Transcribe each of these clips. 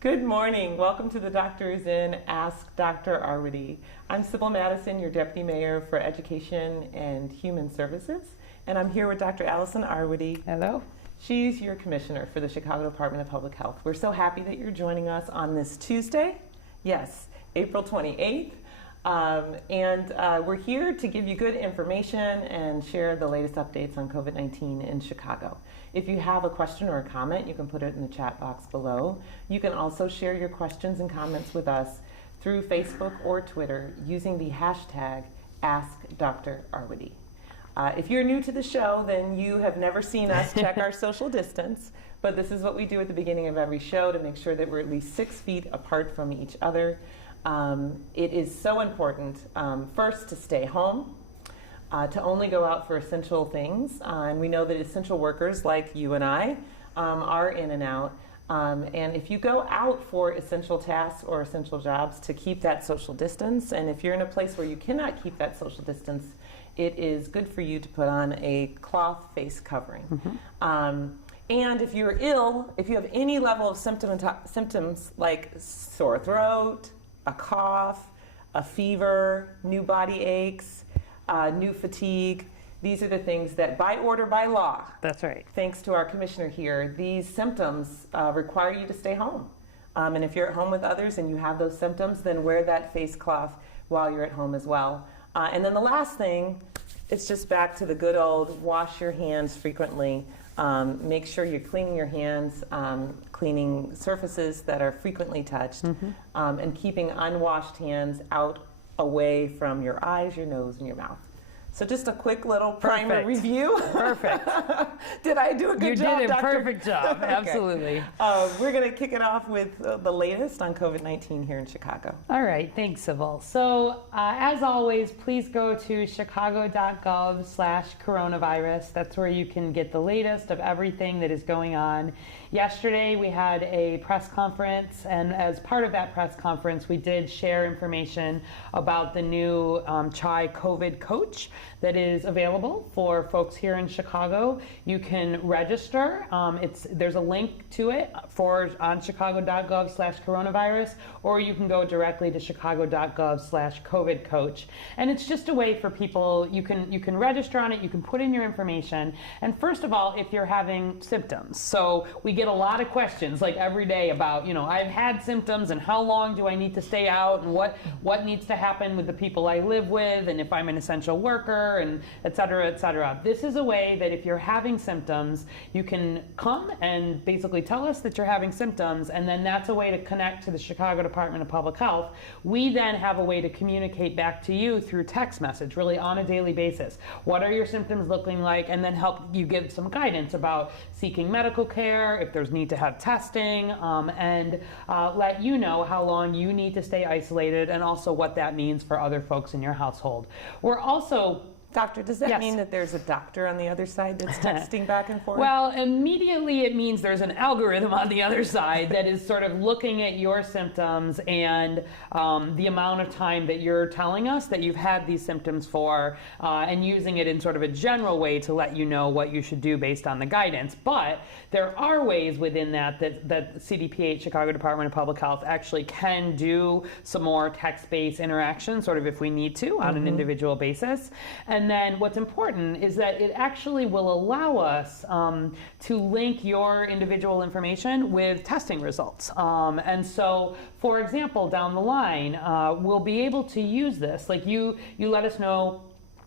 Good morning. Welcome to the Doctors In Ask Dr. Arwady. I'm Sybil Madison, your Deputy Mayor for Education and Human Services, and I'm here with Dr. Allison Arwady. Hello. She's your Commissioner for the Chicago Department of Public Health. We're so happy that you're joining us on this Tuesday. Yes, April 28th. We're here to give you good information and share the latest updates on COVID-19 in Chicago. If you have a question or a comment, you can put it in the chat box below. You can also share your questions and comments with us through Facebook or Twitter using the hashtag AskDrArwady. If you're new to the show, then you have never seen us check our social distance, but this is what we do at the beginning of every show to make sure that we're at least 6 feet apart from each other. It is so important, first, to stay home, to only go out for essential things. And we know that essential workers like you and I are in and out. And if you go out for essential tasks or essential jobs, to keep that social distance. And if you're in a place where you cannot keep that social distance, it is good for you to put on a cloth face covering. Mm-hmm. And if you're ill, if you have any level of symptoms like sore throat, a cough, a fever, new body aches, new fatigue. These are the things that, by order, by law, That's right. thanks to our commissioner here, these symptoms require you to stay home. And if you're at home with others and you have those symptoms, then wear that face cloth while you're at home as well. And then the last thing, it's just back to the good old wash your hands frequently. Make sure you're cleaning your hands, cleaning surfaces that are frequently touched, and keeping unwashed hands out away from your eyes, your nose, and your mouth. So just a quick little primer review. Perfect. Did I do a good job, You did a Doctor? perfect job, Okay. absolutely. We're going to kick it off with the latest on COVID-19 here in Chicago. All right, thanks, Sybil. So as always, please go to chicago.gov/coronavirus. That's where you can get the latest of everything that is going on. Yesterday, we had a press conference, and as part of that press conference, we did share information about the new CHI COVID coach that is available for folks here in Chicago. You can register. There's a link to it on chicago.gov/coronavirus, or you can go directly to chicago.gov/COVID coach. And it's just a way for people, you can register on it, you can put in your information. And first of all, if you're having symptoms. So we get a lot of questions like every day about, I've had symptoms and how long do I need to stay out and what needs to happen with the people I live with and if I'm an essential worker and et cetera, et cetera. This is a way that if you're having symptoms, you can come and basically tell us that you're having symptoms, and then that's a way to connect to the Chicago Department of Public Health. We then have a way to communicate back to you through text message, really on a daily basis. What are your symptoms looking like? And then help you give some guidance about seeking medical care, if there's need to have testing, and let you know how long you need to stay isolated and also what that means for other folks in your household. We're also Doctor, does that mean that there's a doctor on the other side that's texting back and forth? Well, immediately it means there's an algorithm on the other side that is sort of looking at your symptoms and the amount of time that you're telling us that you've had these symptoms for, and using it in sort of a general way to let you know what you should do based on the guidance. But there are ways within that CDPH, Chicago Department of Public Health, actually can do some more text-based interaction, sort of if we need to, on an individual basis. And then what's important is that it actually will allow us to link your individual information with testing results. And so, for example, down the line, we'll be able to use this. Like you let us know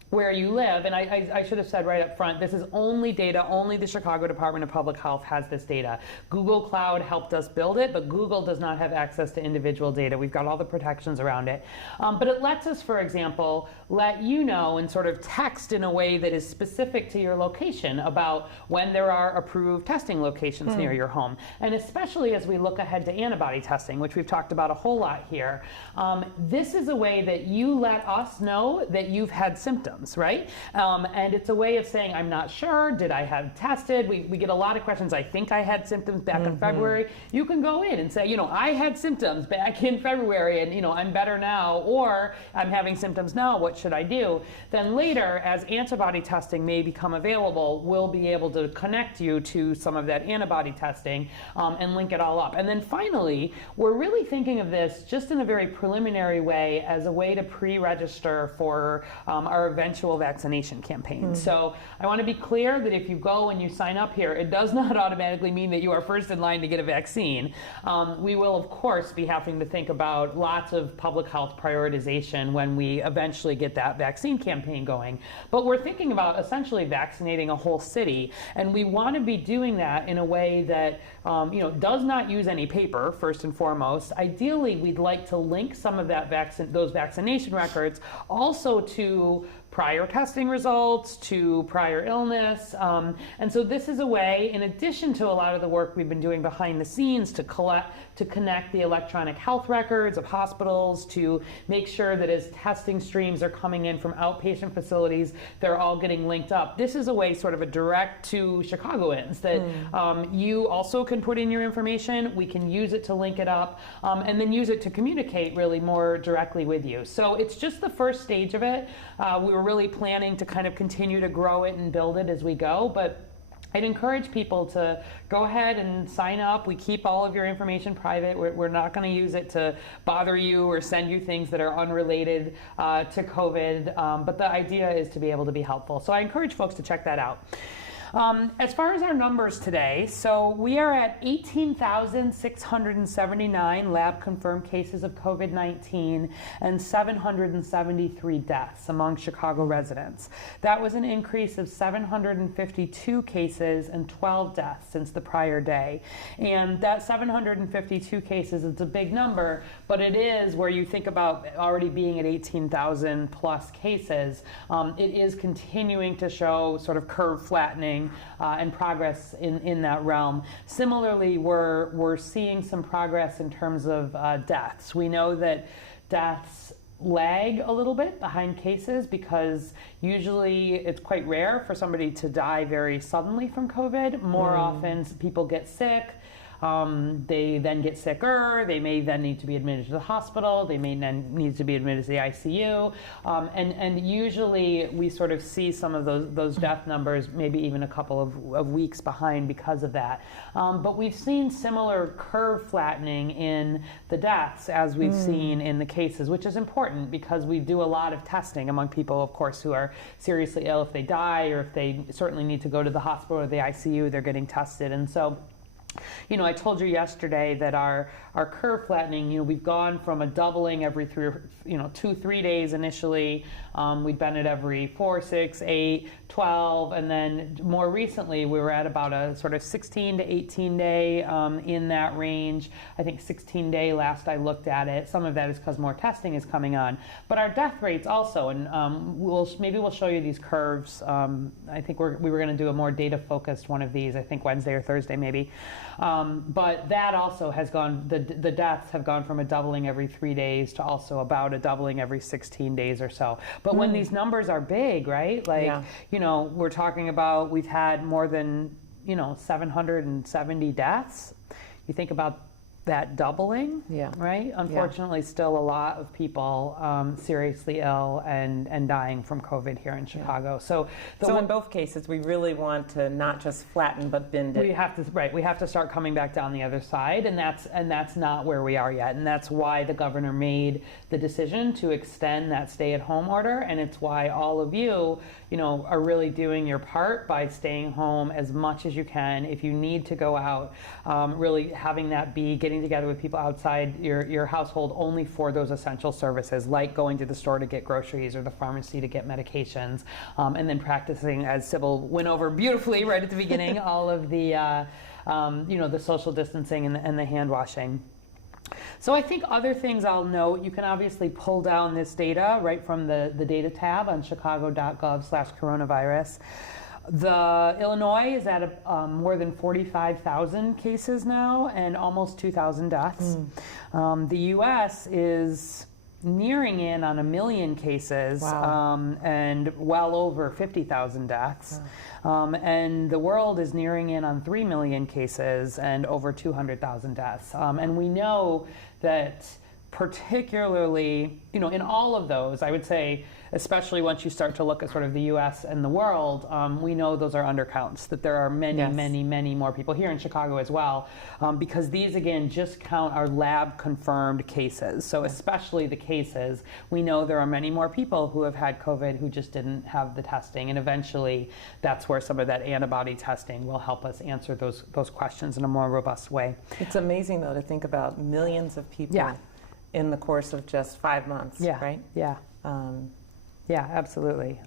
where you live, and I should have said right up front, this is only data, only the Chicago Department of Public Health has this data. Google Cloud helped us build it, but Google does not have access to individual data. We've got all the protections around it. But it lets us, for example, let you know and sort of text in a way that is specific to your location about when there are approved testing locations near your home. And especially as we look ahead to antibody testing, which we've talked about a whole lot here, this is a way that you let us know that you've had symptoms. symptoms, right? And it's a way of saying, I'm not sure, did I have tested? We get a lot of questions, I think I had symptoms back in February. You can go in and say, I had symptoms back in February and, I'm better now, or I'm having symptoms now, what should I do? Then later, as antibody testing may become available, we'll be able to connect you to some of that antibody testing and link it all up. And then finally, we're really thinking of this just in a very preliminary way as a way to pre-register for our eventual vaccination campaign. So I want to be clear that if you go and you sign up here, it does not automatically mean that you are first in line to get a vaccine. We will, of course, be having to think about lots of public health prioritization when we eventually get that vaccine campaign going. But we're thinking about essentially vaccinating a whole city, and we want to be doing that in a way that does not use any paper, first and foremost. Ideally, we'd like to link some of those vaccination records also to prior testing results, to prior illness. And so this is a way, in addition to a lot of the work we've been doing behind the scenes to connect the electronic health records of hospitals, to make sure that as testing streams are coming in from outpatient facilities, they're all getting linked up. This is a way, sort of a direct to Chicagoans, that you also can put in your information, we can use it to link it up, and then use it to communicate really more directly with you. So it's just the first stage of it. We were really planning to kind of continue to grow it and build it as we go, but I'd encourage people to go ahead and sign up. We keep all of your information private. We're not going to use it to bother you or send you things that are unrelated to COVID, but the idea is to be able to be helpful. So I encourage folks to check that out. As far as our numbers today, so we are at 18,679 lab-confirmed cases of COVID-19 and 773 deaths among Chicago residents. That was an increase of 752 cases and 12 deaths since the prior day. And that 752 cases is a big number, but it is where you think about already being at 18,000 plus cases, it is continuing to show sort of curve flattening and progress in that realm. Similarly, we're seeing some progress in terms of deaths. We know that deaths lag a little bit behind cases because usually it's quite rare for somebody to die very suddenly from COVID. More often people get sick. They then get sicker, they may then need to be admitted to the hospital, they may then need to be admitted to the ICU, and usually we sort of see some of those death numbers maybe even a couple of weeks behind because of that. But we've seen similar curve flattening in the deaths as we've seen in the cases, which is important because we do a lot of testing among people, of course, who are seriously ill. If they die or if they certainly need to go to the hospital or the ICU, they're getting tested. And so I told you yesterday that our curve flattening, we've gone from a doubling every 2-3 days initially. We'd been at every 4, 6, 8, 12, and then more recently we were at about a sort of 16 to 18 day in that range. I think 16 day last I looked at it. Some of that is because more testing is coming on. But our death rates also, and maybe we'll show you these curves. I think we were going to do a more data focused one of these, I think Wednesday or Thursday maybe. But that also has gone, the deaths have gone from a doubling every 3 days to also about a doubling every 16 days or so. But when these numbers are big, right? We're talking about, we've had more than, 770 deaths. You think about that doubling, right? Unfortunately, still a lot of people seriously ill and dying from COVID here in Chicago. So in both cases, we really want to not just flatten but bend it. We have to start coming back down the other side, and that's not where we are yet. And that's why the governor made the decision to extend that stay-at-home order, and it's why all of you, are really doing your part by staying home as much as you can. If you need to go out, really having that be getting together with people outside your household only for those essential services, like going to the store to get groceries or the pharmacy to get medications, and then practicing, as Sybil went over beautifully right at the beginning, all of the the social distancing and the hand washing. So I think other things I'll note, you can obviously pull down this data right from the data tab on chicago.gov/coronavirus. The Illinois is at more than 45,000 cases now and almost 2,000 deaths. The U.S. is nearing in on 1 million cases. Wow. And well over 50,000 deaths. And the world is nearing in on 3 million cases and over 200,000 deaths. And we know that particularly, in all of those, I would say, especially once you start to look at sort of the US and the world, we know those are undercounts, that there are many, Yes. many more people here in Chicago as well, because these, again, just count our lab-confirmed cases. So especially the cases, we know there are many more people who have had COVID who just didn't have the testing, and eventually that's where some of that antibody testing will help us answer those questions in a more robust way. It's amazing, though, to think about millions of people Yeah. in the course of just 5 months, Yeah, right? yeah. Um, Yeah, absolutely.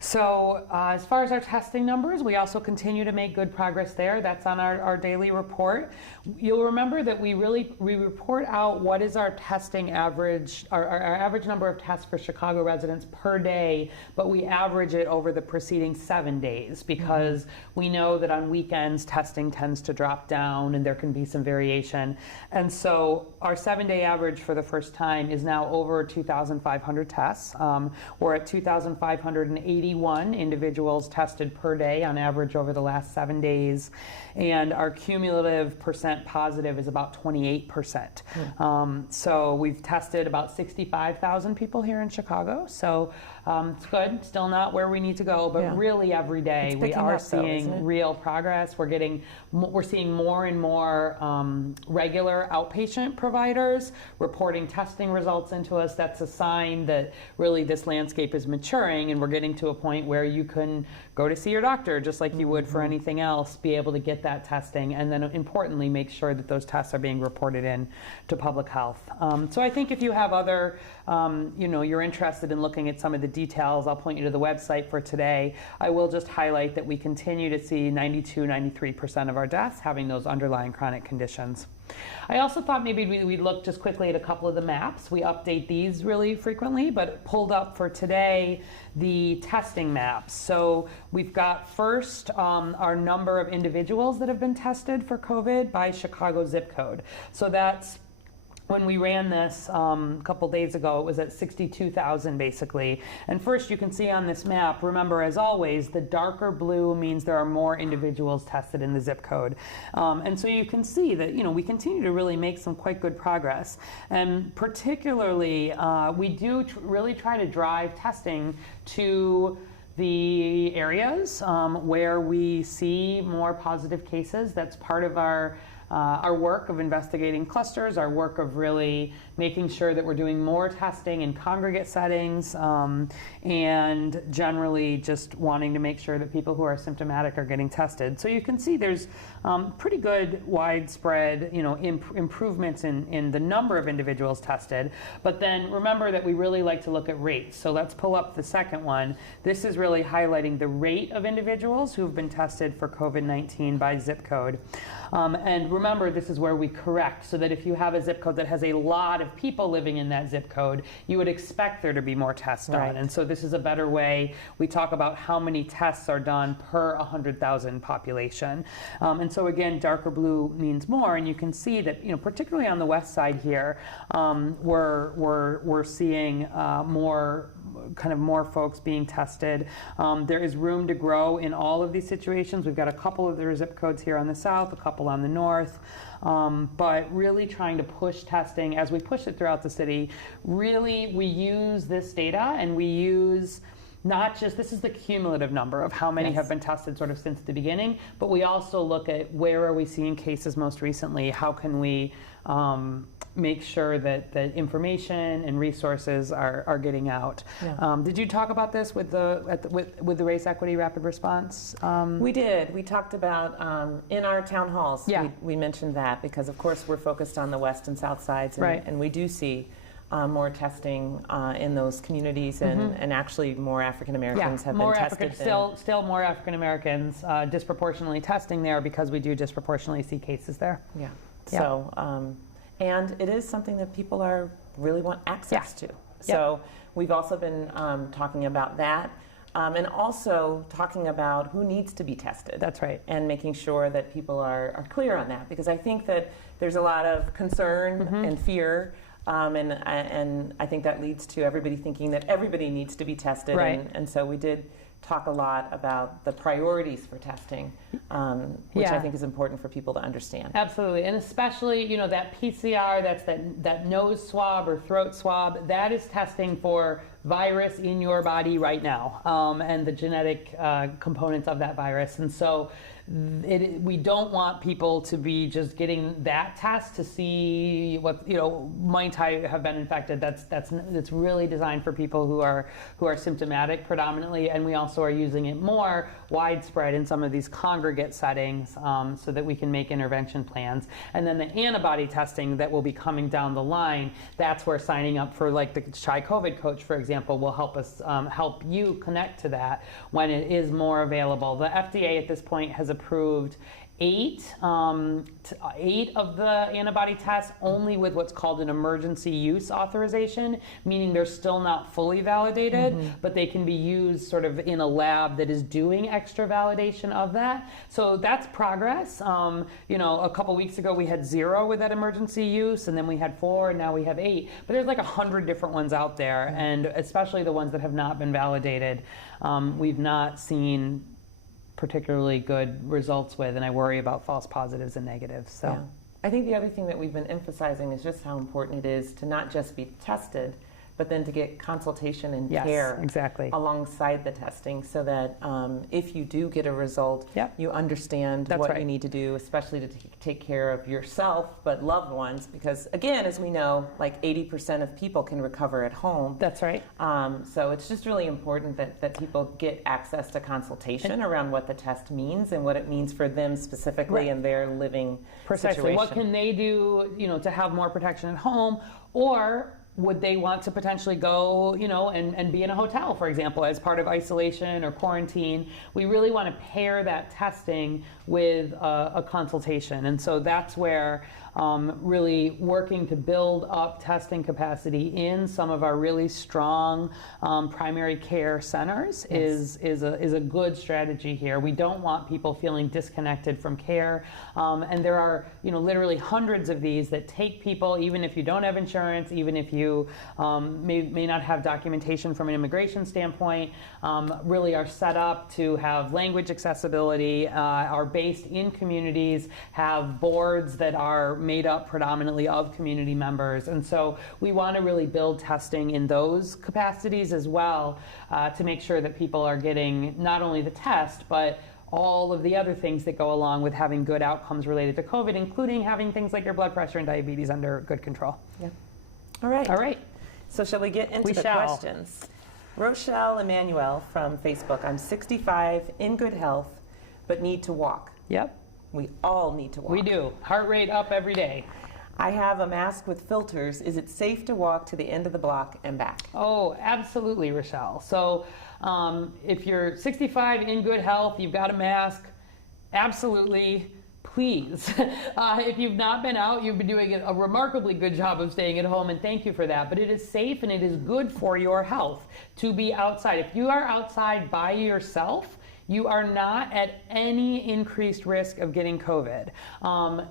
So as far as our testing numbers, we also continue to make good progress there. That's on our daily report. You'll remember that we report out what is our testing average, our average number of tests for Chicago residents per day, but we average it over the preceding 7 days because we know that on weekends testing tends to drop down and there can be some variation. And so our 7-day average for the first time is now over 2,500 tests. We're at 2,581 individuals tested per day on average over the last 7 days, and our cumulative percent positive is about 28%. So we've tested about 65,000 people here in Chicago, so it's good. Still not where we need to go, but Yeah. really every day we picking are up, though, isn't it? seeing real progress. We're seeing more and more regular outpatient providers reporting testing results into us. That's a sign that really this landscape is maturing, and we're getting to a point where you can go to see your doctor just like you would for anything else, be able to get that testing, and then importantly make sure that those tests are being reported in to public health. So I think if you have other, you're interested in looking at some of the details, I'll point you to the website for today. I will just highlight that we continue to see 93% of our deaths having those underlying chronic conditions. I also thought maybe we'd look just quickly at a couple of the maps. We update these really frequently, but pulled up for today the testing maps. So we've got first our number of individuals that have been tested for COVID by Chicago zip code. So that's when we ran this a couple days ago, it was at 62,000 basically. And first you can see on this map, remember as always, the darker blue means there are more individuals tested in the zip code. And so you can see that, we continue to really make some quite good progress. And particularly, we do really try to drive testing to the areas where we see more positive cases. That's part of our work of investigating clusters, our work of really making sure that we're doing more testing in congregate settings, and generally just wanting to make sure that people who are symptomatic are getting tested. So you can see there's pretty good widespread, improvements in the number of individuals tested. But then remember that we really like to look at rates. So let's pull up the second one. This is really highlighting the rate of individuals who have been tested for COVID-19 by zip code. And remember, this is where we correct, so that if you have a zip code that has a lot of people living in that zip code, you would expect there to be more tests done. Right. And so this is a better way. We talk about how many tests are done per 100,000 population. And so again, darker blue means more, and you can see that, particularly on the west side here, we're seeing more folks being tested. There is room to grow in all of these situations. We've got a couple of their zip codes here on the south, a couple on the north, but really trying to push testing as we push it throughout the city. Really, we use this data, and we use not just, this is the cumulative number of how many Yes. have been tested sort of since the beginning, but we also look at where are we seeing cases most recently, how can we make sure that the information and resources are getting out. Yeah. Did you talk about this with the Race Equity Rapid Response? We did. We talked about in our town halls. Yeah. We mentioned that because, of course, we're focused on the west and south sides, and, Right. and we do see more testing in those communities, and actually more African Americans have more been tested. still more African Americans disproportionately testing there because we do disproportionately see cases there. Yeah. Yeah. So, and it is something that people really want access to. So we've also been talking about that. And also talking about who needs to be tested. That's right. And making sure that people are clear on that. Because I think that there's a lot of concern and fear And I think that leads to everybody thinking that everybody needs to be tested. Right. And so we did talk a lot about the priorities for testing, which I think is important for people to understand. Absolutely, and especially, you know, that PCR, that's that nose swab or throat swab, that is testing for virus in your body right now, and the genetic components of that virus. And so we don't want people to be just getting that test to see what, you know, might I have been infected. That's really designed for people who are symptomatic predominantly, and we also are using it more widespread in some of these congregate settings, so that we can make intervention plans. And then the antibody testing that will be coming down the line, that's where signing up for like the Chi COVID Coach, for example, will help us help you connect to that when it is more available. The FDA at this point has approved 8 of the antibody tests only with what's called an emergency use authorization, meaning they're still not fully validated, but they can be used sort of in a lab that is doing extra validation of that. So that's progress. You know, a couple weeks ago we had 0 with that emergency use, and then we had 4, and now we have 8. But there's like 100 different ones out there, and especially the ones that have not been validated, we've not seen particularly good results with, and I worry about false positives and negatives. So yeah. I think the other thing that we've been emphasizing is just how important it is to not just be tested, but then to get consultation and care exactly alongside the testing, so that if you do get a result, you understand what you need to do, especially to take care of yourself, but loved ones, because again, as we know, like 80% of people can recover at home. That's right. So it's just really important that people get access to consultation around what the test means and what it means for them specifically in their living situation. What can they do, you know, to have more protection at home, or would they want to potentially go, you know, and be in a hotel, for example, as part of isolation or quarantine? We really want to pair that testing with a consultation. And so that's where really working to build up testing capacity in some of our really strong primary care centers is a good strategy here. We don't want people feeling disconnected from care. And there are, you know, literally hundreds of these that take people, even if you don't have insurance, even if you may not have documentation from an immigration standpoint, really are set up to have language accessibility, are based in communities, have boards that are made up predominantly of community members. And so we want to really build testing in those capacities as well, to make sure that people are getting not only the test, but all of the other things that go along with having good outcomes related to COVID, including having things like your blood pressure and diabetes under good control. Yeah. All right. All right. So shall we get into the questions? Rochelle Emmanuel from Facebook. I'm 65, in good health, but need to walk. Yep. We all need to walk. We do. Heart rate up every day. I have a mask with filters. Is it safe to walk to the end of the block and back? Oh, absolutely, Rochelle. So if you're 65, in good health, you've got a mask, absolutely. Please, if you've not been out, you've been doing a remarkably good job of staying at home, and thank you for that. But it is safe and it is good for your health to be outside. If you are outside by yourself, you are not at any increased risk of getting COVID.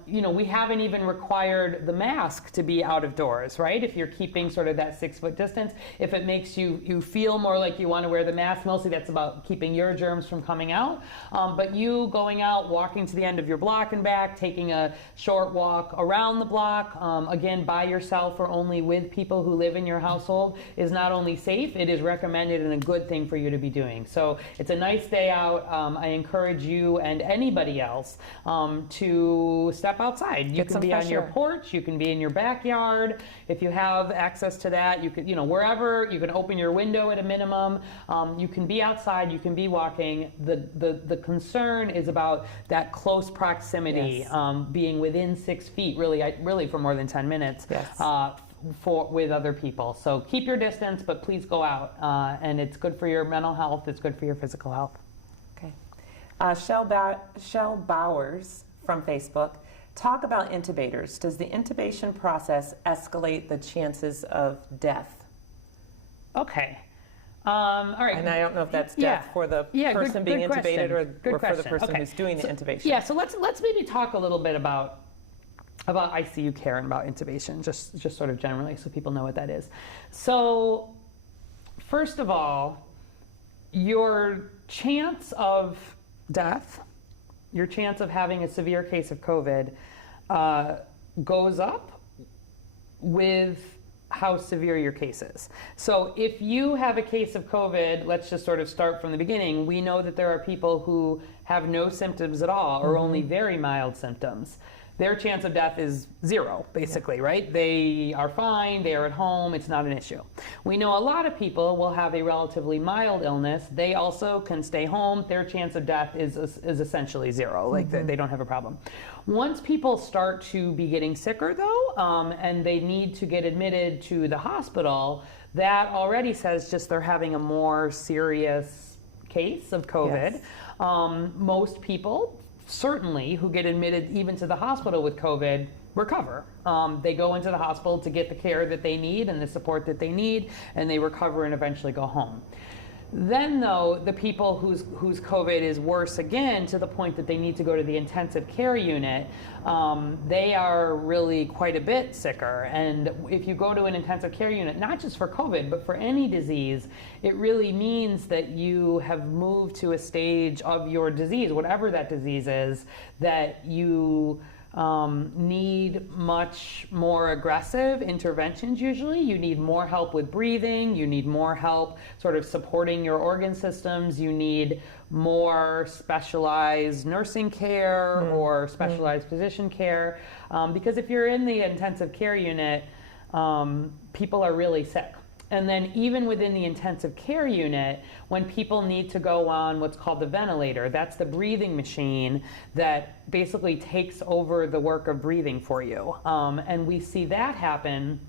You know, we haven't even required the mask to be out of doors, right? If you're keeping sort of that 6-foot distance, if it makes you feel more like you want to wear the mask, mostly that's about keeping your germs from coming out. But you going out, walking to the end of your block and back, taking a short walk around the block, again, by yourself or only with people who live in your household, is not only safe, it is recommended and a good thing for you to be doing. So it's a nice day out. I encourage you and anybody else to step outside. You can be on your porch, you can be in your backyard. If you have access to that, you could, you know, wherever, you can open your window at a minimum. You can be outside, you can be walking. The concern is about that close proximity, being within 6 feet, really for more than 10 minutes. With other people. So keep your distance, but please go out. And it's good for your mental health, it's good for your physical health. Shell Bowers from Facebook. Talk about intubators. Does the intubation process escalate the chances of death? Okay. All right. And I don't know if that's death for the person being intubated or for the person who's doing the intubation. Yeah, so let's maybe talk a little bit about about ICU care and about intubation, just sort of generally, so people know what that is. So, first of all, your chance of death, your chance of having a severe case of COVID, goes up with how severe your case is. So if you have a case of COVID, let's just sort of start from the beginning. We know that there are people who have no symptoms at all or only very mild symptoms. Their chance of death is zero, basically, right? They are fine, they are at home, it's not an issue. We know a lot of people will have a relatively mild illness. They also can stay home. Their chance of death is essentially zero, like they don't have a problem. Once people start to be getting sicker, though, and they need to get admitted to the hospital, that already says just they're having a more serious case of COVID. Yes. Most people, certainly, who get admitted even to the hospital with COVID recover. They go into the hospital to get the care that they need and the support that they need, and they recover and eventually go home. Then, though, the people whose COVID is worse again to the point that they need to go to the intensive care unit, they are really quite a bit sicker. And if you go to an intensive care unit, not just for COVID, but for any disease, it really means that you have moved to a stage of your disease, whatever that disease is, that you need much more aggressive interventions usually. You need more help with breathing, you need more help sort of supporting your organ systems, you need more specialized nursing care or specialized physician care. Because if you're in the intensive care unit, people are really sick. And then even within the intensive care unit, when people need to go on what's called the ventilator, that's the breathing machine that basically takes over the work of breathing for you. And we see that happen.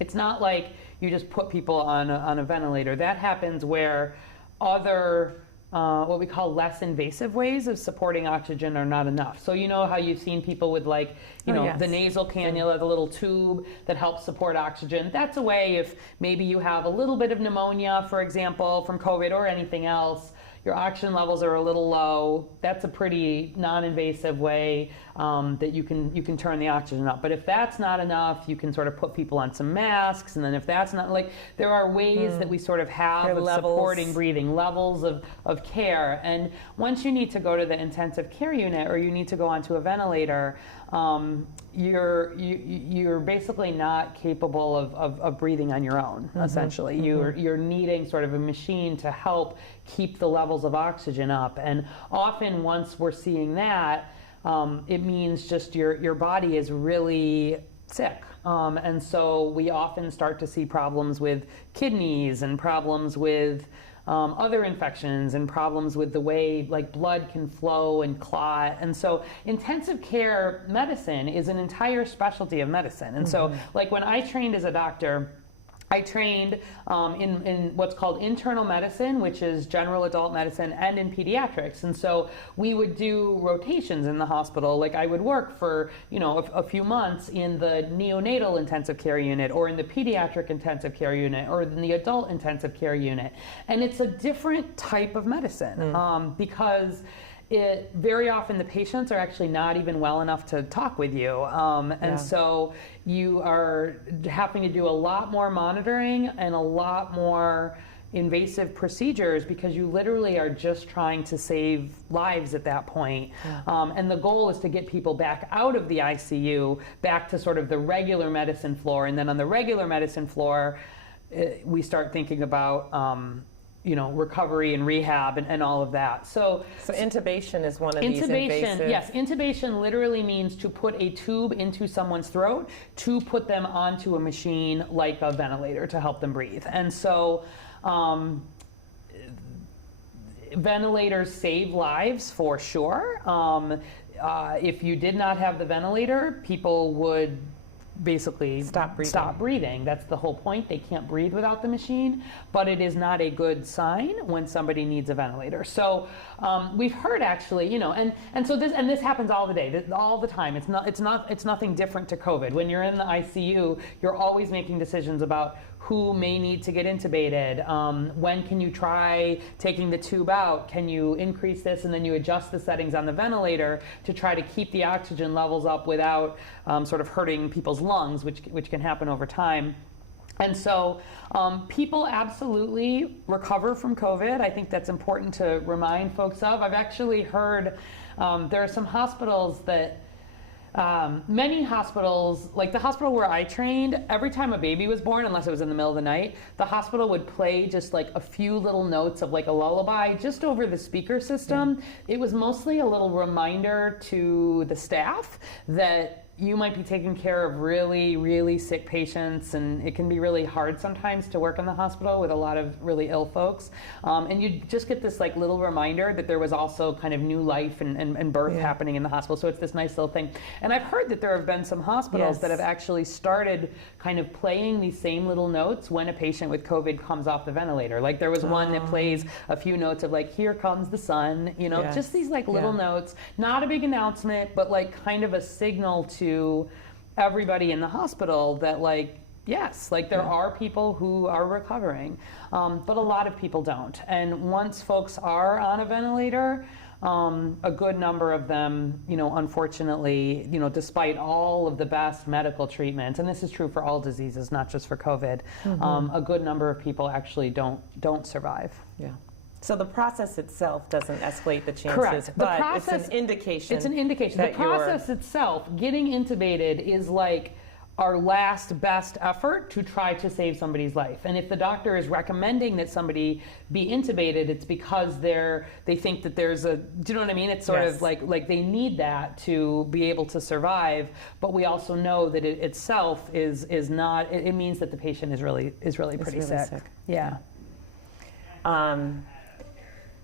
It's not like you just put people on a ventilator. That happens where other what we call less invasive ways of supporting oxygen are not enough. So you know how you've seen people with the nasal cannula, the little tube that helps support oxygen. That's a way if maybe you have a little bit of pneumonia, for example, from COVID or anything else, your oxygen levels are a little low. That's a pretty non-invasive way that you can turn the oxygen up. But if that's not enough, you can sort of put people on some masks. And then if that's not, there are ways that we sort of have of supporting breathing, levels of care. And once you need to go to the intensive care unit or you need to go onto a ventilator, you're basically not capable of breathing on your own, essentially. You're needing sort of a machine to help keep the levels of oxygen up. And often once we're seeing that, it means just your body is really sick. And so we often start to see problems with kidneys and problems with other infections and problems with the way blood can flow and clot. And so intensive care medicine is an entire specialty of medicine. And so when I trained as a doctor, I trained in what's called internal medicine, which is general adult medicine, and in pediatrics. And so we would do rotations in the hospital. I would work for, a few months in the neonatal intensive care unit or in the pediatric intensive care unit or in the adult intensive care unit. And it's a different type of medicine because very often the patients are actually not even well enough to talk with you. So you are having to do a lot more monitoring and a lot more invasive procedures because you literally are just trying to save lives at that point. And the goal is to get people back out of the ICU, back to sort of the regular medicine floor. And then on the regular medicine floor, we start thinking about recovery and rehab and all of that. So intubation is one of these invasive. Yes, intubation literally means to put a tube into someone's throat to put them onto a machine like a ventilator to help them breathe. And so ventilators save lives for sure. If you did not have the ventilator, people would basically stop breathing. That's the whole point. They can't breathe without the machine, but it is not a good sign when somebody needs a ventilator. So we've heard actually, and so this happens all the day, all the time. It's nothing different to COVID. When you're in the ICU, you're always making decisions about who may need to get intubated. When can you try taking the tube out? Can you increase this and then you adjust the settings on the ventilator to try to keep the oxygen levels up without sort of hurting people's lungs, which can happen over time. And so people absolutely recover from COVID. I think that's important to remind folks of. I've actually heard there are some hospitals that many hospitals, like the hospital where I trained, every time a baby was born, unless it was in the middle of the night, the hospital would play just like a few little notes of like a lullaby just over the speaker system. It was mostly a little reminder to the staff that you might be taking care of really, really sick patients, and it can be really hard sometimes to work in the hospital with a lot of really ill folks. And you just get this like little reminder that there was also kind of new life and birth happening in the hospital. So it's this nice little thing. And I've heard that there have been some hospitals that have actually started kind of playing these same little notes when a patient with COVID comes off the ventilator. Like there was one that plays a few notes of like, here comes the sun, you know, just these like little notes, not a big announcement, but like kind of a signal to everybody in the hospital that like, yes, like there are people who are recovering, but a lot of people don't. And once folks are on a ventilator, a good number of them, you know, unfortunately, you know, despite all of the best medical treatment, and this is true for all diseases, not just for COVID, a good number of people actually don't survive. Yeah. So the process itself doesn't escalate the chances, Correct. but it's an indication. It's an indication. The process itself, getting intubated, is like our last best effort to try to save somebody's life. And if the doctor is recommending that somebody be intubated, it's because they think that there's a, do you know what I mean? It's sort of like they need that to be able to survive. But we also know that it itself is not. It means that the patient is really pretty sick. Yeah.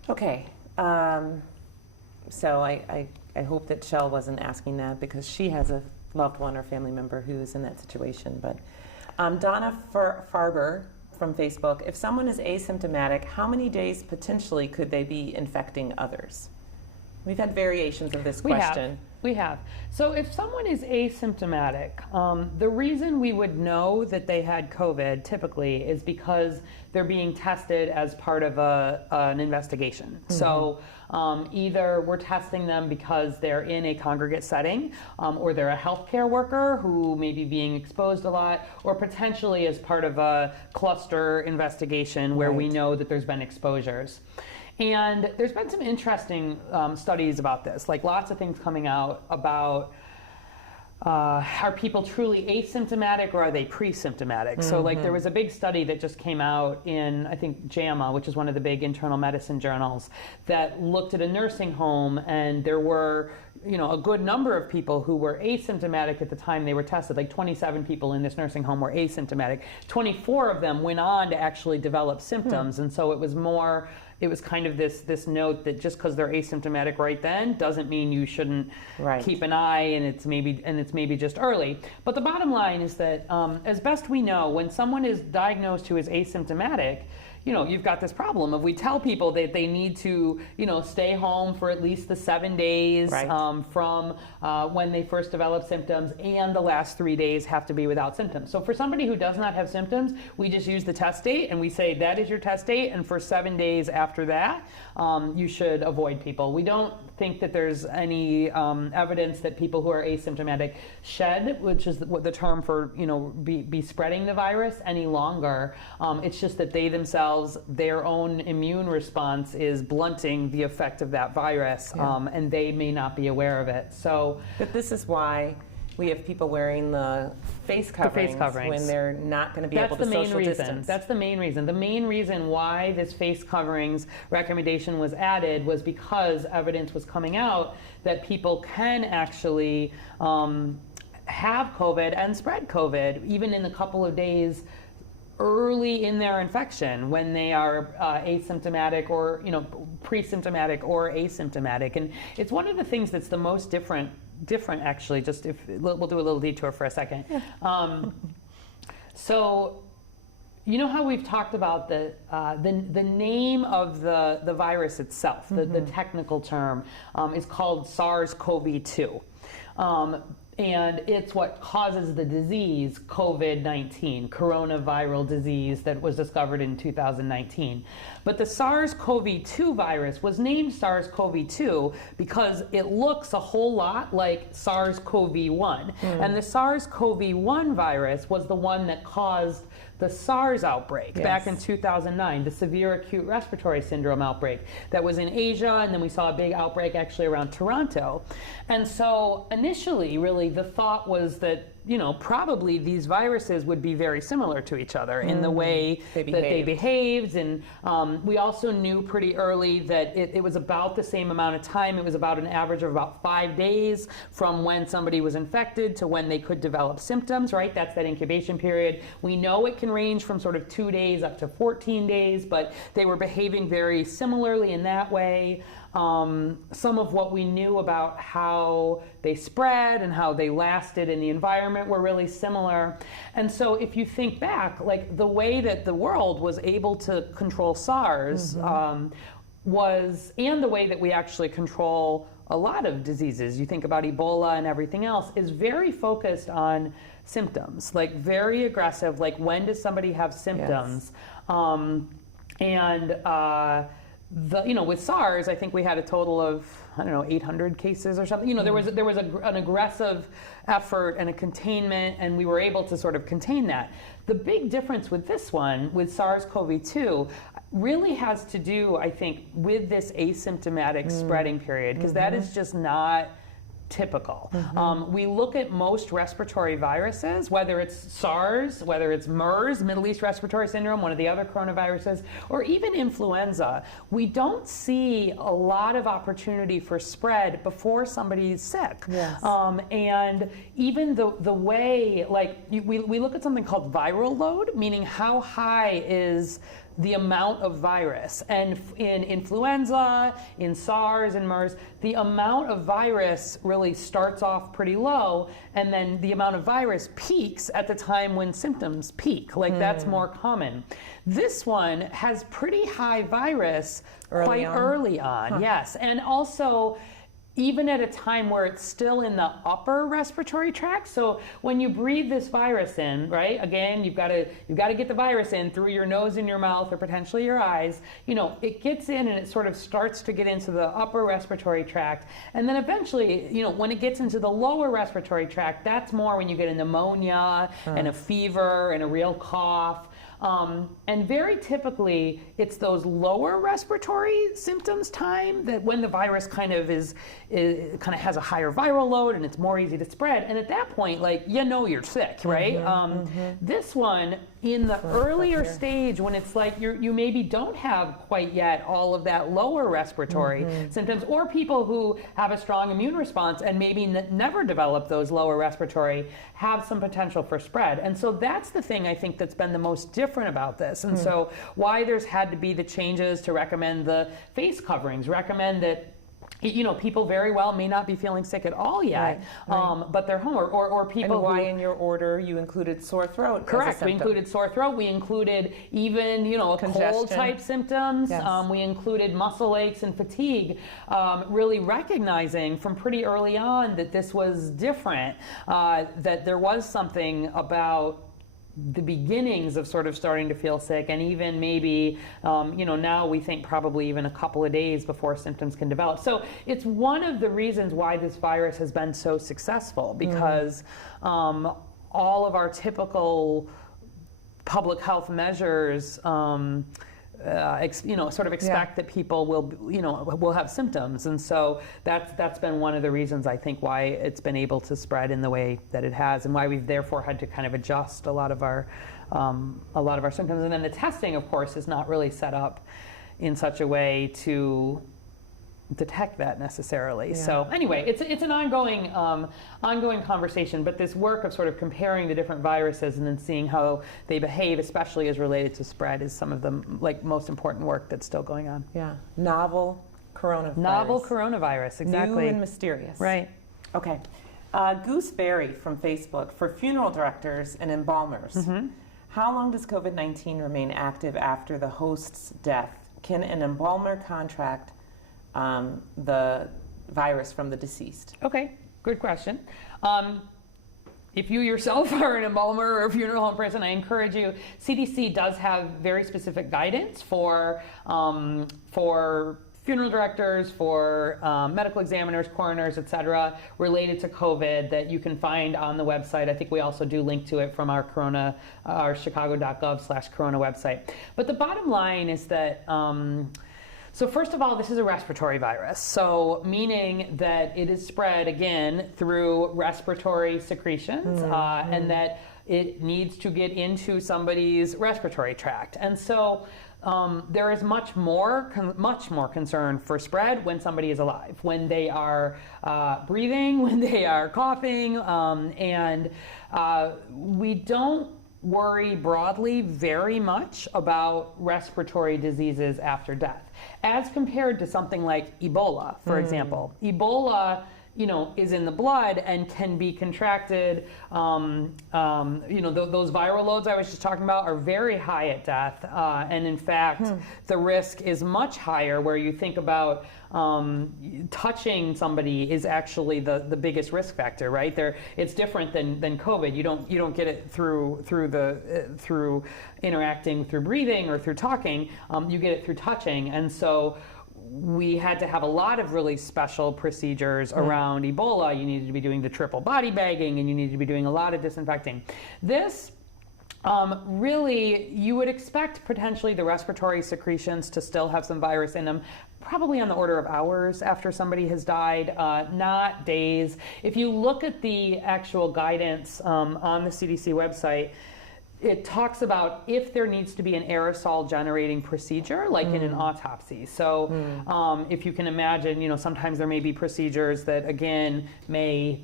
Okay, so I hope that Shell wasn't asking that because she has a loved one or family member who's in that situation. But Donna Farber from Facebook, if someone is asymptomatic, how many days potentially could they be infecting others? We've had variations of this question. We have. So if someone is asymptomatic, the reason we would know that they had COVID typically is because they're being tested as part of an investigation. So either we're testing them because they're in a congregate setting, or they're a healthcare worker who may be being exposed a lot, or potentially as part of a cluster investigation where we know that there's been exposures. And there's been some interesting studies about this, like lots of things coming out about are people truly asymptomatic or are they pre-symptomatic? So like there was a big study that just came out in, I think, JAMA, which is one of the big internal medicine journals, that looked at a nursing home, and there were, you know, a good number of people who were asymptomatic at the time they were tested. Like 27 people in this nursing home were asymptomatic. 24 of them went on to actually develop symptoms. And so it was kind of this note that just because they're asymptomatic right then doesn't mean you shouldn't keep an eye, and it's maybe just early. But the bottom line is that as best we know, when someone is diagnosed who is asymptomatic, you know, you've got this problem of we tell people that they need to, you know, stay home for at least the 7 days from when they first develop symptoms, and the last 3 days have to be without symptoms. So for somebody who does not have symptoms, we just use the test date and we say that is your test date, and for 7 days after that, you should avoid people. We don't think that there's any evidence that people who are asymptomatic shed, which is what the term for, you know, be spreading the virus any longer. It's just that they themselves, their own immune response is blunting the effect of that virus, and they may not be aware of it. So, but this is why we have people wearing the face coverings when they're not going to be able to social distance. That's the main reason. The main reason why this face coverings recommendation was added was because evidence was coming out that people can actually have COVID and spread COVID even in a couple of days early in their infection when they are asymptomatic or, you know, pre-symptomatic or asymptomatic. And it's one of the things that's the most different actually, just if we'll do a little detour for a second. So you know how we've talked about the name of the virus itself, the technical term is called SARS-CoV-2. and it's what causes the disease COVID-19, coronavirus disease that was discovered in 2019. But the SARS-CoV-2 virus was named SARS-CoV-2 because it looks a whole lot like SARS-CoV-1. And the SARS-CoV-1 virus was the one that caused the SARS outbreak back in 2009, the severe acute respiratory syndrome outbreak that was in Asia, and then we saw a big outbreak actually around Toronto. And so initially, really, the thought was that, you know, probably these viruses would be very similar to each other in the way that they behaved. And we also knew pretty early that it was about the same amount of time. It was about an average of about 5 days from when somebody was infected to when they could develop symptoms, right? That's that incubation period. We know it can range from sort of 2 days up to 14 days, but they were behaving very similarly in that way. Some of what we knew about how they spread and how they lasted in the environment were really similar. And so if you think back, like the way that the world was able to control SARS was, and the way that we actually control a lot of diseases, you think about Ebola and everything else, is very focused on symptoms, like very aggressive, like when does somebody have symptoms? You know, with SARS, I think we had a total of, I don't know, 800 cases or something. You know, there was an aggressive effort and a containment, and we were able to sort of contain that. The big difference with this one, with SARS-CoV-2, really has to do, I think, with this asymptomatic spreading period, because that is just not typical. We look at most respiratory viruses, whether it's SARS, whether it's MERS, Middle East Respiratory Syndrome, one of the other coronaviruses, or even influenza. We don't see a lot of opportunity for spread before somebody's sick. And even the way, like, we look at something called viral load, meaning how high is the amount of virus. And in influenza, in SARS and MERS, the amount of virus really starts off pretty low, and then the amount of virus peaks at the time when symptoms peak. Like that's more common. This one has pretty high virus quite early on. Yes. And also, even at a time where it's still in the upper respiratory tract. So when you breathe this virus in, right, again, you've got to get the virus in through your nose and your mouth or potentially your eyes. You know, it gets in and it sort of starts to get into the upper respiratory tract. And then eventually, you know, when it gets into the lower respiratory tract, that's more when you get a pneumonia and a fever and a real cough. And very typically, it's those lower respiratory symptoms time that when the virus kind of has a higher viral load and it's more easy to spread. And at that point, like, you know you're sick, right? This one, in the earlier stage, when it's like you maybe don't have quite yet all of that lower respiratory symptoms, or people who have a strong immune response and maybe never develop those lower respiratory, have some potential for spread. And so that's the thing I think that's been the most different about this. And so why there's had to be the changes to recommend the face coverings, recommend that, you know, people very well may not be feeling sick at all yet, but they're home, or people. And why in your order you included sore throat? Correct. We included sore throat. We included even, you know, cold type symptoms. We included muscle aches and fatigue. Really recognizing from pretty early on that this was different. That there was something about the beginnings of sort of starting to feel sick, and even maybe, you know, now we think probably even a couple of days before symptoms can develop. So it's one of the reasons why this virus has been so successful, because all of our typical public health measures sort of expect that people will have symptoms, and so that's been one of the reasons I think why it's been able to spread in the way that it has, and why we've therefore had to kind of adjust a lot of our symptoms. And then the testing, of course, is not really set up in such a way to detect that necessarily. So anyway, it's an ongoing conversation, but this work of sort of comparing the different viruses and then seeing how they behave, especially as related to spread, is some of the most important work that's still going on. Novel coronavirus. Novel coronavirus, exactly. New and mysterious. Right. Okay. Gooseberry from Facebook: for funeral directors and embalmers, how long does COVID-19 remain active after the host's death? Can an embalmer contract the virus from the deceased? Okay, good question. If you yourself are an embalmer or a funeral home person, I encourage you. CDC does have very specific guidance for funeral directors, for medical examiners, coroners, et cetera, related to COVID that you can find on the website. I think we also do link to it from our chicago.gov/corona website. But the bottom line is that so first of all, this is a respiratory virus, so meaning that it is spread, again, through respiratory secretions, and that it needs to get into somebody's respiratory tract. And so there is much more concern for spread when somebody is alive, when they are breathing, when they are coughing, and we don't worry broadly very much about respiratory diseases after death, as compared to something like Ebola, for example. Ebola, is in the blood and can be contracted. Those viral loads I was just talking about are very high at death. And in fact, the risk is much higher where you think about touching somebody is actually the biggest risk factor, right? It's different than COVID. You don't get it through interacting, through breathing or through talking. You get it through touching. And so we had to have a lot of really special procedures around Ebola. You needed to be doing the triple body bagging, and you needed to be doing a lot of disinfecting. This really, you would expect potentially the respiratory secretions to still have some virus in them, probably on the order of hours after somebody has died, not days. If you look at the actual guidance on the CDC website, it talks about if there needs to be an aerosol generating procedure, like in an autopsy. So if you can imagine, sometimes there may be procedures that, again, may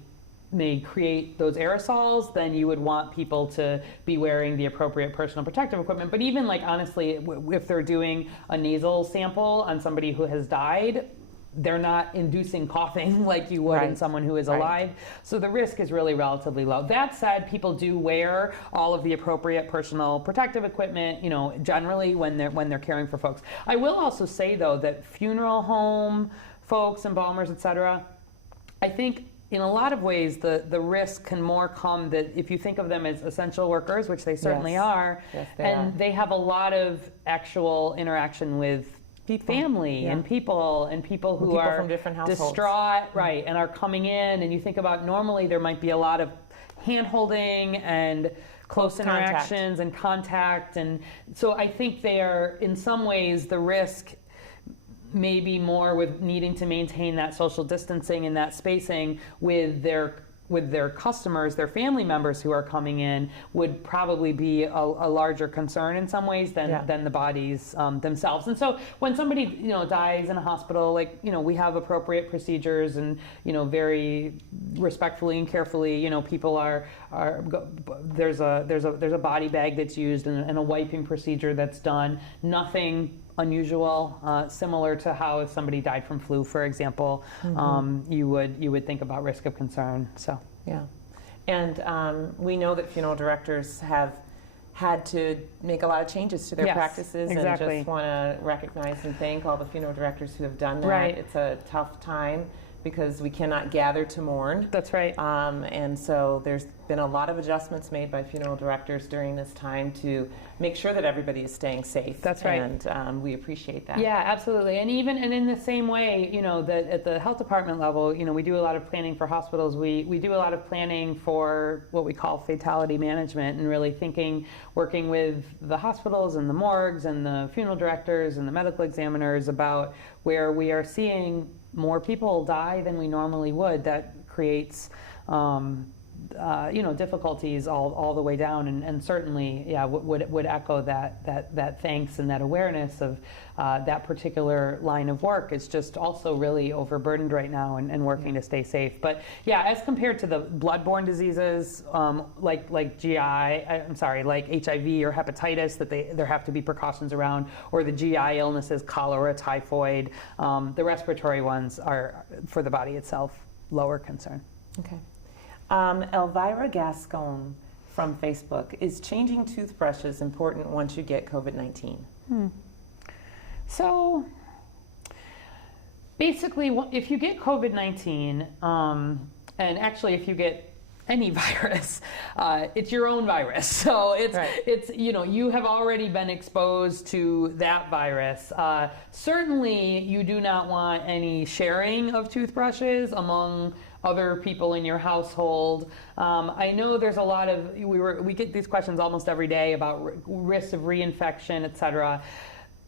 create those aerosols, then you would want people to be wearing the appropriate personal protective equipment. But even honestly, if they're doing a nasal sample on somebody who has died, they're not inducing coughing like you would in someone who is alive. So the risk is really relatively low. That said, people do wear all of the appropriate personal protective equipment, generally when they're caring for folks. I will also say, though, that funeral home folks, embalmers, et cetera, I think in a lot of ways the risk can more come that if you think of them as essential workers, which they certainly are, they have a lot of actual interaction with family and people who are from different households, distraught, and are coming in, and you think about normally there might be a lot of hand-holding and close interactions and contact, and so I think they are, in some ways, the risk maybe more with needing to maintain that social distancing and that spacing with their customers, their family members who are coming in, would probably be a larger concern in some ways than the bodies themselves. And so when somebody dies in a hospital, we have appropriate procedures, and very respectfully and carefully, people there's a body bag that's used and a wiping procedure that's done. Nothing unusual, similar to how if somebody died from flu, for example, you would think about risk of concern. So and we know that funeral directors have had to make a lot of changes to their practices, and just want to recognize and thank all the funeral directors who have done that. It's a tough time because we cannot gather to mourn. That's right. And so there's been a lot of adjustments made by funeral directors during this time to make sure that everybody is staying safe. That's right. And we appreciate that. Yeah, absolutely. And in the same way, that at the health department level, we do a lot of planning for hospitals. We do a lot of planning for what we call fatality management, and really working with the hospitals and the morgues and the funeral directors and the medical examiners about where we are seeing more people die than we normally would. That creates difficulties all the way down, and certainly would echo that thanks and that awareness of that particular line of work is just also really overburdened right now, and working to stay safe. But as compared to the bloodborne diseases like HIV or hepatitis that there have to be precautions around, or the GI illnesses, cholera, typhoid, the respiratory ones are, for the body itself, lower concern. Okay. Elvira Gascon from Facebook: is changing toothbrushes important once you get COVID-19? So basically, if you get COVID-19, And actually, if you get any virus, it's your own virus. So it's you have already been exposed to that virus. Certainly, you do not want any sharing of toothbrushes among other people in your household. I know there's a lot of, we get these questions almost every day about risks of reinfection, et cetera.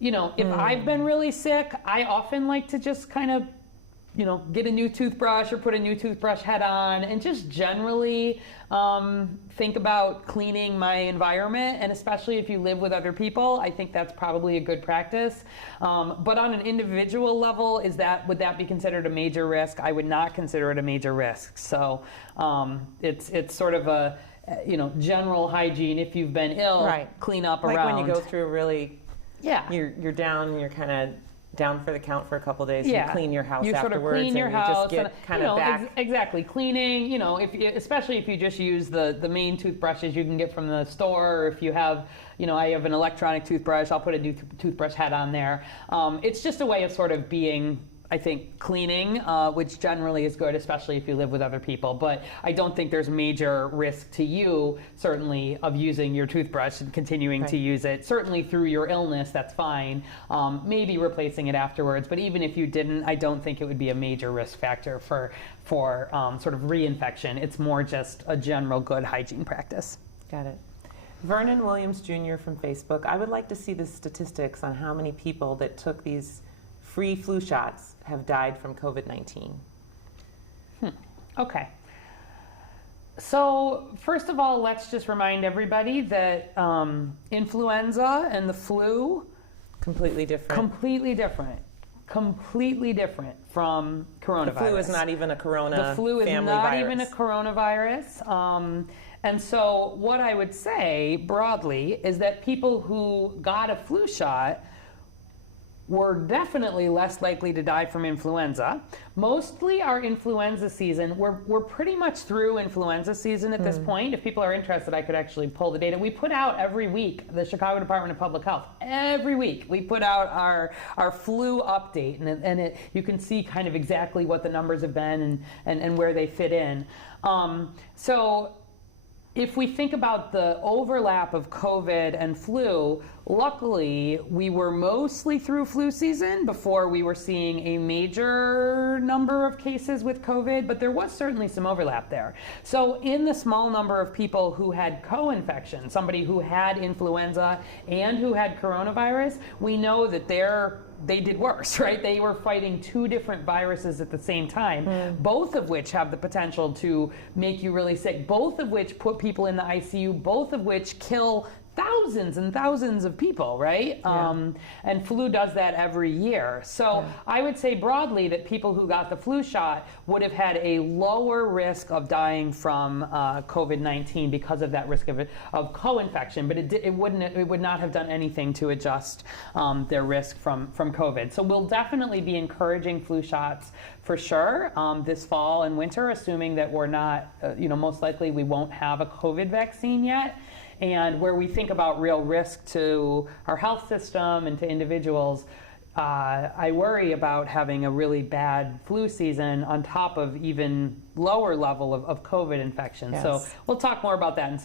If I've been really sick, I often like to just kind of get a new toothbrush or put a new toothbrush head on and just generally think about cleaning my environment. And especially if you live with other people, I think that's probably a good practice. But on an individual level, would that be considered a major risk? I would not consider it a major risk. So it's sort of a general hygiene. If you've been ill, clean up around. Like when you go through you're down, you're kind of down for the count for a couple days. You clean your house afterwards. You sort of clean your house. You just get kind of back. Exactly. Cleaning, especially if you just use the main toothbrushes you can get from the store, or if you have, I have an electronic toothbrush, I'll put a new toothbrush head on there. It's just a way of sort of being, I think, cleaning, which generally is good, especially if you live with other people. But I don't think there's major risk to you, certainly, of using your toothbrush and continuing to use it. Certainly through your illness, that's fine. Maybe replacing it afterwards. But even if you didn't, I don't think it would be a major risk factor for sort of reinfection. It's more just a general good hygiene practice. Got it. Vernon Williams Jr. from Facebook. I would like to see the statistics on how many people that took these free flu shots have died from COVID-19. Okay. So first of all, let's just remind everybody that influenza and the flu, completely different from coronavirus. The flu is not even a The flu is not even a coronavirus. And so what I would say broadly is that people who got a flu shot were definitely less likely to die from influenza. Mostly our influenza season, we're pretty much through influenza season at this point. If people are interested, I could actually pull the data. We put out every week, the Chicago Department of Public Health, every week we put out our flu update, and you can see kind of exactly what the numbers have been and where they fit in. So if we think about the overlap of COVID and flu, luckily we were mostly through flu season before we were seeing a major number of cases with COVID, but there was certainly some overlap there. So in the small number of people who had co-infection, somebody who had influenza and who had coronavirus, we know that they did worse, right? They were fighting two different viruses at the same time, both of which have the potential to make you really sick, both of which put people in the ICU, both of which kill thousands and thousands of people, right? And flu does that every year. So I would say broadly that people who got the flu shot would have had a lower risk of dying from COVID-19 because of that risk of co-infection, but it would not have done anything to adjust their risk from COVID. So we'll definitely be encouraging flu shots for sure this fall and winter, assuming that we're not, most likely we won't have a COVID vaccine yet. And where we think about real risk to our health system and to individuals, I worry about having a really bad flu season on top of even lower level of COVID infection. Yes. So we'll talk more about that in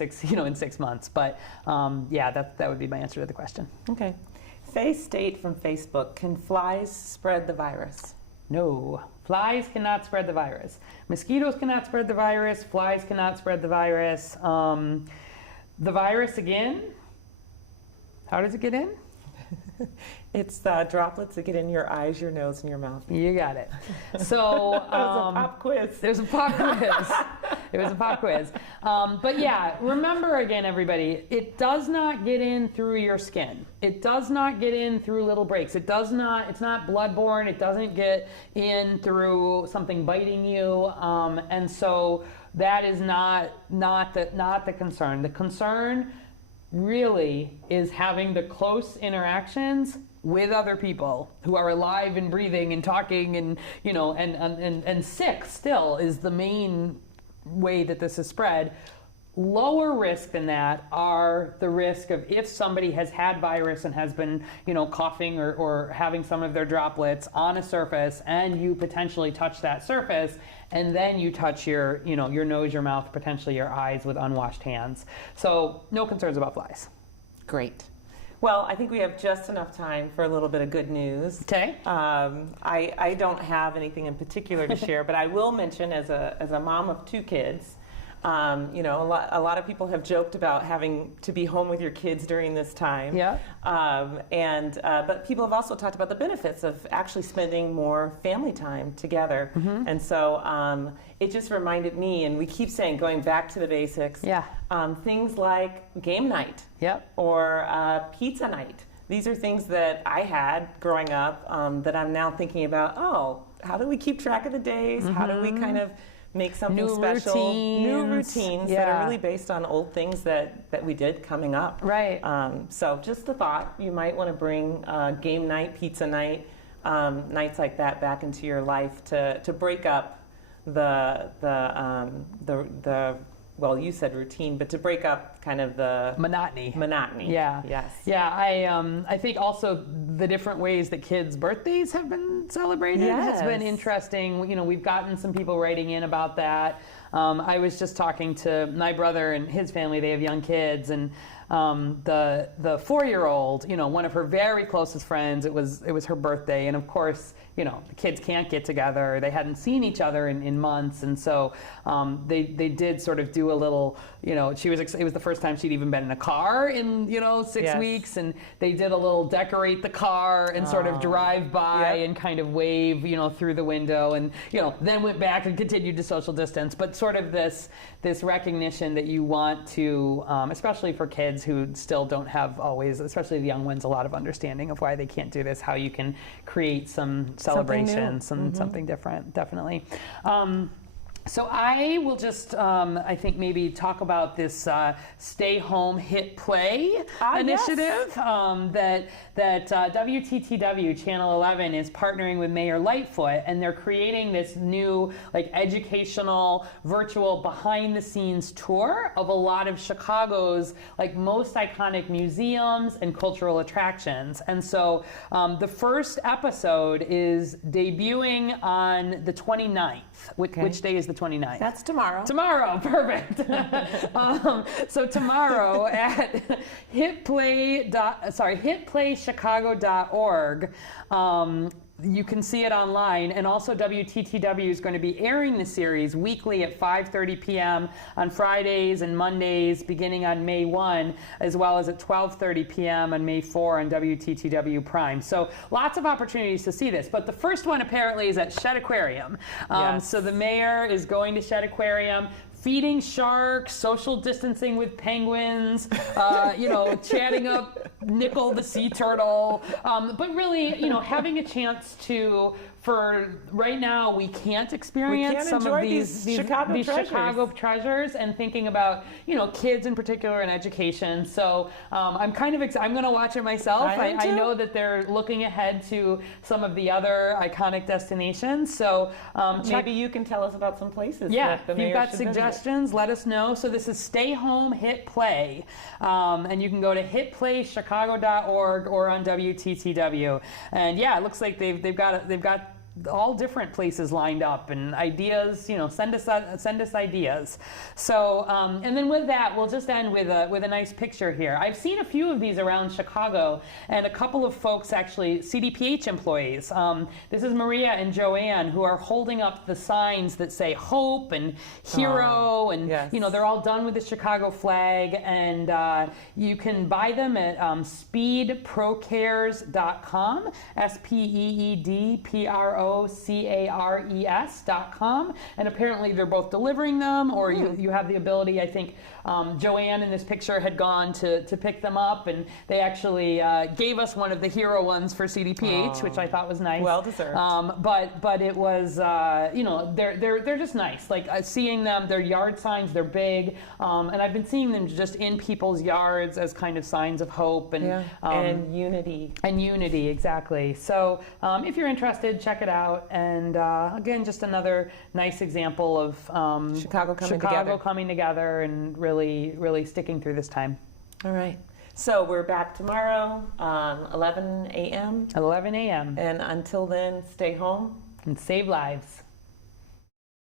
6 months. But that would be my answer to the question. Okay. Faye State from Facebook. Can flies spread the virus? No. Flies cannot spread the virus. Mosquitoes cannot spread the virus. Flies cannot spread the virus. The virus, again, how does it get in? It's the droplets that get in your eyes, your nose, and your mouth. You got it. So that was a pop quiz. There's a pop quiz. It was a pop quiz. But yeah, remember again, everybody, it does not get in through your skin. It does not get in through little breaks. It's not bloodborne. It doesn't get in through something biting you. And so that is not the concern. The concern really is having the close interactions with other people who are alive and breathing and talking and sick still is the main way that this is spread Lower risk than that are the risk of if somebody has had virus and has been, coughing or having some of their droplets on a surface, and you potentially touch that surface, and then you touch your nose, your mouth, potentially your eyes with unwashed hands. So no concerns about flies. Great. Well, I think we have just enough time for a little bit of good news. Okay. I don't have anything in particular to share, but I will mention as a mom of 2 kids, a lot of people have joked about having to be home with your kids during this time. Yeah. But people have also talked about the benefits of actually spending more family time together. Mm-hmm. And so it just reminded me, and we keep saying, going back to the basics, things like game night or pizza night. These are things that I had growing up that I'm now thinking about, how do we keep track of the days? Mm-hmm. How do we kind of make something special, new routines that are really based on old things that we did coming up. Right. So just a thought, you might want to bring game night, pizza night, nights like that back into your life to break up the well, you said routine, but to break up kind of the monotony. Yeah. Yes. Yeah. I think also the different ways that kids' birthdays have been celebrated has been interesting. We've gotten some people writing in about that. I was just talking to my brother and his family. They have young kids, and the 4-year-old, one of her very closest friends, it was her birthday, and of course, the kids can't get together. They hadn't seen each other in months, and so they did sort of do a little, it was the first time she'd even been in a car in 6 weeks, and they did a little decorate the car and sort of drive by and kind of wave through the window, and then went back and continued to social distance, but sort of this recognition that you want to, especially for kids who still don't have always, especially the young ones, a lot of understanding of why they can't do this, how you can create some celebration, something different, definitely. So I will just, I think maybe talk about this Stay Home Hit Play initiative that WTTW Channel 11 is partnering with Mayor Lightfoot, and they're creating this new educational virtual behind the scenes tour of a lot of Chicago's most iconic museums and cultural attractions. And so the first episode is debuting on the 29th. Which day is the 29th? That's tomorrow. Tomorrow, perfect. So tomorrow at hitplaychicago.org, you can see it online, and also WTTW is going to be airing the series weekly at 5:30 p.m. on Fridays and Mondays beginning on May 1, as well as at 12:30 p.m. on May 4 on WTTW Prime. So lots of opportunities to see this, but the first one apparently is at Shedd Aquarium. So the mayor is going to Shedd Aquarium, feeding sharks, social distancing with penguins, chatting up Nickel the sea turtle, but really, having a chance for right now, we can't experience some of these Chicago treasures, and thinking about, kids in particular and education. So I'm kind of I'm going to watch it myself. I know that they're looking ahead to some of the other iconic destinations. So maybe you can tell us about some places. Yeah, that the if you've got suggestions, visit. Let us know. So this is Stay Home Hit Play, and you can go to hitplaychicago.org or on WTTW. And yeah, it looks like they've got all different places lined up, and ideas, send us ideas. So, and then with that, we'll just end with a nice picture here. I've seen a few of these around Chicago, and a couple of folks, actually, CDPH employees. This is Maria and Joanne, who are holding up the signs that say hope and hero, and they're all done with the Chicago flag, and you can buy them at speedprocares.com, SPEEDPROCARES.com, and apparently they're both delivering them, or you have the ability. I think Joanne in this picture had gone to pick them up, and they actually gave us one of the hero ones for CDPH, which I thought was nice. Well deserved. But it was they're just nice. Seeing them, they're yard signs, they're big, and I've been seeing them just in people's yards as kind of signs of hope and unity. And unity, exactly. So if you're interested, check it out. out. And again, just another nice example of Chicago coming together. and really sticking through this time. All right. So we're back tomorrow, 11 a.m. 11 a.m. And until then, stay home and save lives.